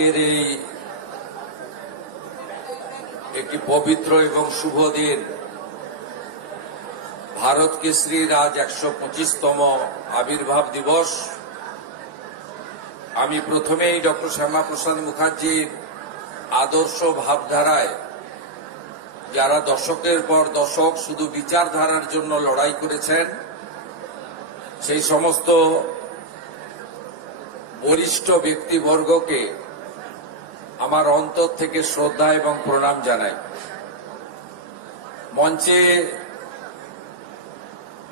এই একটি পবিত্র এবং শুভ দিন, ভারত কেশরীর আজ ১২৫তম আবির্ভাব দিবস। আমি প্রথমেই ডক্টর শ্যামাপ্রসাদ মুখার্জির আদর্শ ভাবধারায় যারা দশকের পর দশক শুধু বিচারধারার জন্য লড়াই করেছেন, সেই সমস্ত বরিষ্ঠ ব্যক্তিবর্গকে আমার অন্তর থেকে শ্রদ্ধা এবং প্রণাম জানাই। মঞ্চে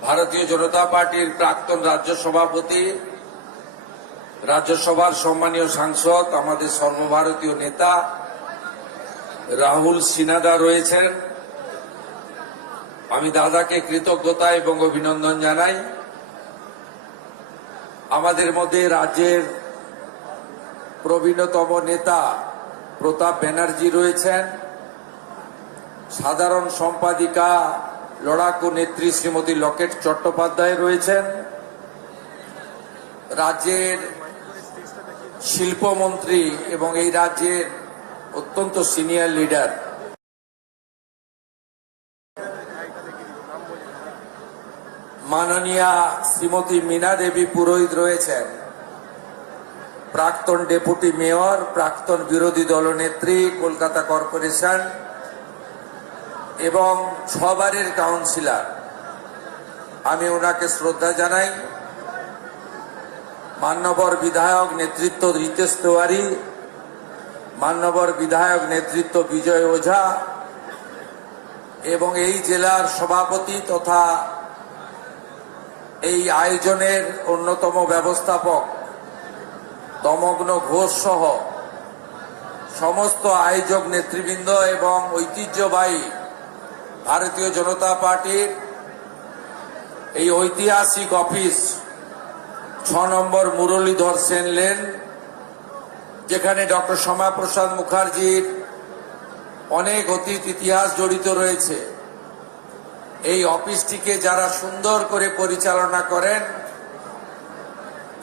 ভারতীয় জনতা পার্টির প্রাক্তন রাজ্য সভাপতি, রাজ্যসভার সম্মানীয় সাংসদ, আমাদের সর্বভারতীয় নেতা রাহুল সিনহা রয়েছেন। আমি দাদাকে কৃতজ্ঞতা এবং অভিনন্দন জানাই। আমাদের মধ্যে রাজ্যের প্রবীণতম নেতা প্রতাপ ব্যানার্জি রয়েছেন, সাধারণ সম্পাদিকা লড়াকু নেত্রী শ্রীমতী লকেট চট্টোপাধ্যায় রয়েছেন, রাজ্যের শিল্পমন্ত্রী এবং এই রাজ্যের অত্যন্ত সিনিয়র লিডার মাননীয়া শ্রীমতী মীনা দেবী পুরোহিত রয়েছেন, প্রাক্তন ডেপুটি মেয়র, প্রাক্তন বিরোধী দলনেত্রী কলকাতা কর্পোরেশন এবং 6 বারের কাউন্সিলর। আমি ওনাকে শ্রদ্ধা জানাই। মান্যবর বিধায়ক নেতৃত্ব রিতেশ তিওয়ারি, মান্যবর বিধায়ক নেতৃত্ব বিজয় ওঝা এবং এই জেলার সভাপতি তথা এই আয়োজনের অন্যতম ব্যবস্থাপক তমগ্ন ঘোষ সহ সমস্ত আয়োজক নেতৃবৃন্দ এবং ঐতিহ্যবাহী ভারতীয় জনতা পার্টির এই ঐতিহাসিক অফিস 6 নম্বর মুরলীধর সেন লেন, যেখানে ডক্টর শ্যামাপ্রসাদ মুখার্জির অনেক অতীত ইতিহাস জড়িত রয়েছে। এই অফিসটিকে যারা সুন্দর করে পরিচালনা করেন,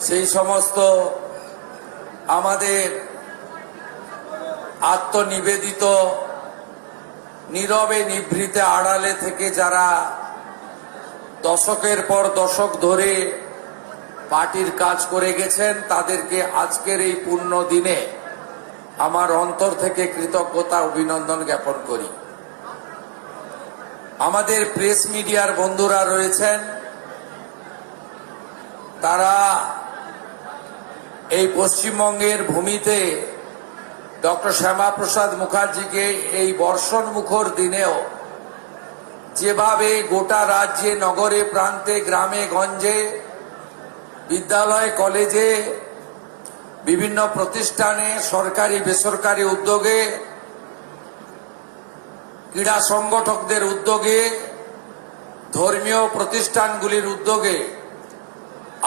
সেই সমস্ত আমাদের আত্মনিবেদিত নীরবে নিভৃতে আড়ালে থেকে যারা দশকের পর দশক ধরে পার্টির কাজ করে গেছেন, তাদেরকে আজকের এই পূর্ণ দিনে আমার অন্তর থেকে কৃতজ্ঞতা অভিনন্দন জ্ঞাপন করি। আমাদের প্রেস মিডিয়ার বন্ধুরা রয়েছেন, তারা এই পশ্চিমবঙ্গের ভূমিতে ডক্টর শ্যামাপ্রসাদ মুখার্জিকে এই বর্ষণ মুখর দিনেও যেভাবে গোটা রাজ্যে, নগরে, প্রান্তে, গ্রামে, গঞ্জে, বিদ্যালয়, কলেজে, বিভিন্ন প্রতিষ্ঠানে, সরকারি বেসরকারি উদ্যোগে, ক্রীড়া সংগঠকদের উদ্যোগে, ধর্মীয় প্রতিষ্ঠানগুলির উদ্যোগে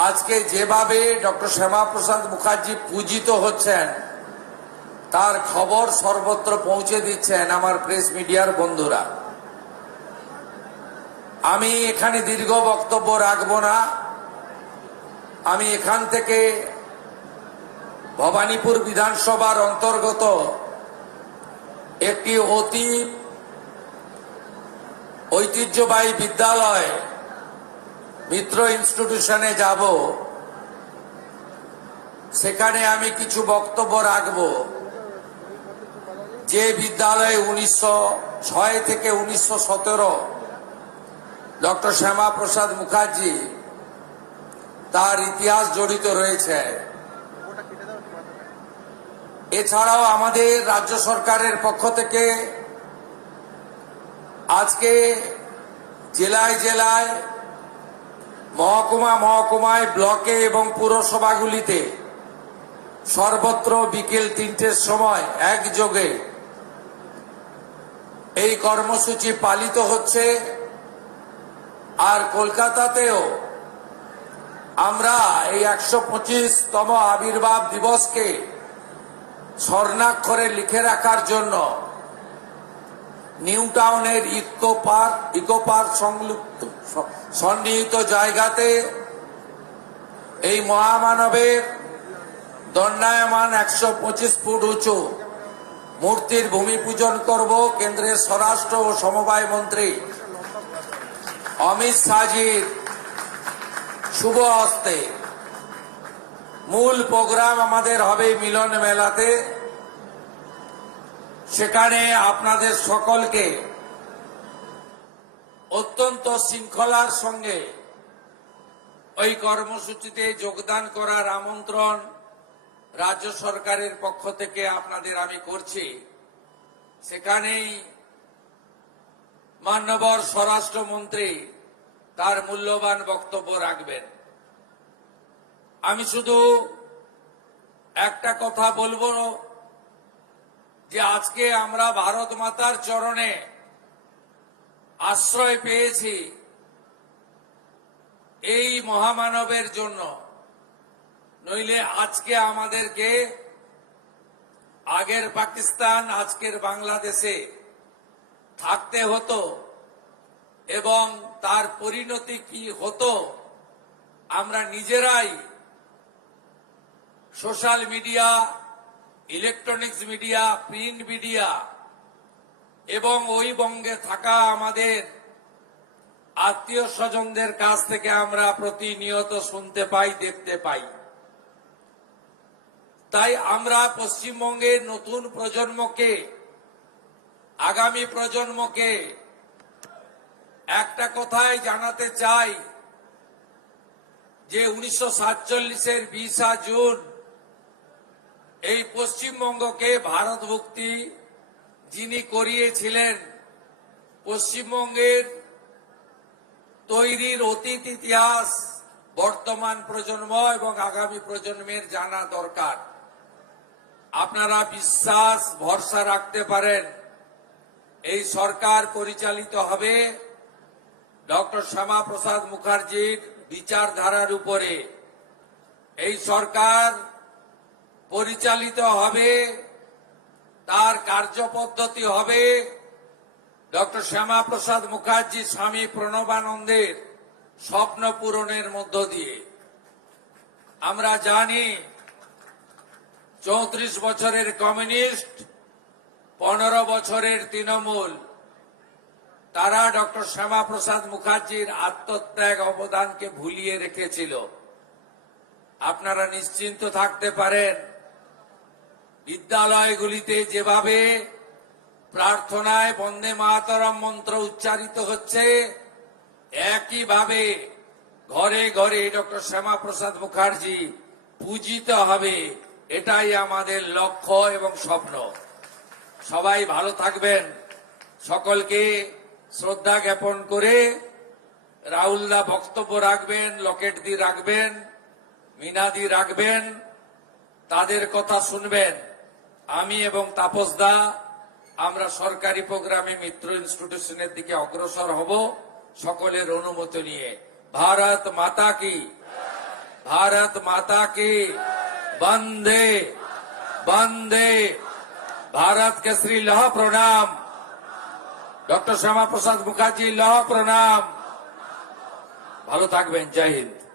আজকে যেভাবে ডক্টর শ্যামাপ্রসাদ মুখার্জি পূজিত হচ্ছেন, তার খবর সর্বত্র পৌঁছে দিচ্ছেন আমার প্রেস মিডিয়ার বন্ধুরা। আমি এখানে দীর্ঘ বক্তব্য রাখব না। আমি এখান থেকে ভবানীপুর বিধানসভার অন্তর্গত একটি অতি ঐতিহ্যবাহী বিদ্যালয় মিত্র ইনস্টিটিউশনে যাব। সেখানে আমি কিছু বক্তব্য রাখব। যে বিদ্যালয়ে 1906 থেকে 1917 ডক্টর শ্যামাপ্রসাদ মুখার্জি তার ইতিহাস জড়িত রয়েছে। এছাড়াও আমাদের রাজ্য সরকারের পক্ষ থেকে আজকে জেলায় জেলায়, মহকুমায়, ব্লকে এবং পুরসভাগুলিতে সর্বত্র বিকেল 3টের সময় একযোগে এই কর্মসূচি পালিত হচ্ছে। আর কলকাতাতেও আমরা এই ১২৫তম আবির্ভাব দিবসকে স্বর্ণাক্ষরে লিখে রাখার জন্য নিউ টাউনের ইকো পার্ক সন্নিহিত জায়গাতে এই মহামানবের দণ্ডায়মান 125 ফুট উঁচু মূর্তির ভূমি পূজন করব কেন্দ্রের স্বরাষ্ট্র ও সমবায় মন্ত্রী অমিত শাহজির শুভ হস্তে। মূল প্রোগ্রাম আমাদের হবে মিলন মেলাতে। সেখানে আপনাদের সকলকে অত্যন্ত শৃঙ্খলার সঙ্গে ওই কর্মসূচিতে যোগদান করার আমন্ত্রণ রাজ্য সরকারের পক্ষ থেকে আপনাদের আমি করছি। সেখানেই মাননীয় স্বরাষ্ট্রমন্ত্রী তার মূল্যবান বক্তব্য রাখবেন। আমি শুধু একটা কথা বলবো যে আজকে আমরা ভারত মাতার চরণে আশ্রয় পেয়েছি এই মহামানবের জন্য, নইলে আজকে আমাদেরকে আগের পাকিস্তান আজকের বাংলাদেশে থাকতে হতো এবং তার পরিণতি কি হতো আমরা নিজেরাই social media, electronics media, print media এবং ওই বঙ্গে থাকা আমাদের আত্মীয় স্বজনদের কাছ থেকে আমরা প্রতিনিয়ত শুনতে পাই, দেখতে পাই। তাই আমরা পশ্চিমবঙ্গের নতুন প্রজন্মকে, আগামী প্রজন্মকে একটা কথাই জানাতে চাই যে 1947-এর 20 জুন এই পশ্চিমবঙ্গকে ভারতভুক্তি যিনি করিয়েছিলেন, পশ্চিমবঙ্গের তৈরির অতীত ইতিহাস বর্তমান প্রজন্ম এবং আগামী প্রজন্মের জানা দরকার। আপনারা বিশ্বাস ভরসা রাখতে পারেন এই সরকার পরিচালিত হবে ডক্টর শ্যামাপ্রসাদ মুখার্জির বিচারধারার উপরে। এই সরকার পরিচালিত হবে, তার কার্যপদ্ধতি হবে ডক্টর শ্যামাপ্রসাদ মুখার্জি স্বামী প্রণবানন্দের স্বপ্ন পূরণের মধ্য দিয়ে। আমরা জানি 34 বছরের কমিউনিস্ট, 15 বছরের তৃণমূল, তারা ডক্টর শ্যামাপ্রসাদ মুখার্জির আত্মত্যাগ অবদানকে ভুলিয়ে রেখেছিল। আপনারা নিশ্চিন্ত থাকতে পারেন, বিদ্যালয়গুলিতে যেভাবে প্রার্থনায় বন্দে মাতরম মন্ত্র উচ্চারিত হচ্ছে, একইভাবে ঘরে ঘরে ডক্টর শ্যামাপ্রসাদ মুখার্জি পূজিত হবে। এটাই আমাদের লক্ষ্য এবং স্বপ্ন। সবাই ভালো থাকবেন। সকলকে শ্রদ্ধা জ্ঞাপন করে রাহুলদা বক্তব্য রাখবেন, লকেটদি রাখবেন, মিনাদি রাখবেন, তাদের কথা শুনবেন। আমি এবং তাপসদা আমরা সরকারি প্রোগ্রামে মিত্র ইনস্টিটিউশনের দিকে অগ্রসর হব সকলের অনুমতি নিয়ে। ভারত মাতা কি, ভারত মাতা কি, বন্দে বন্দে भारत केसरी लौह प्रणाम, डॉक्टर श्यामा प्रसाद मुखार्जी लौह प्रणाम। ভালো থাকবেন। জয় হিন্দ।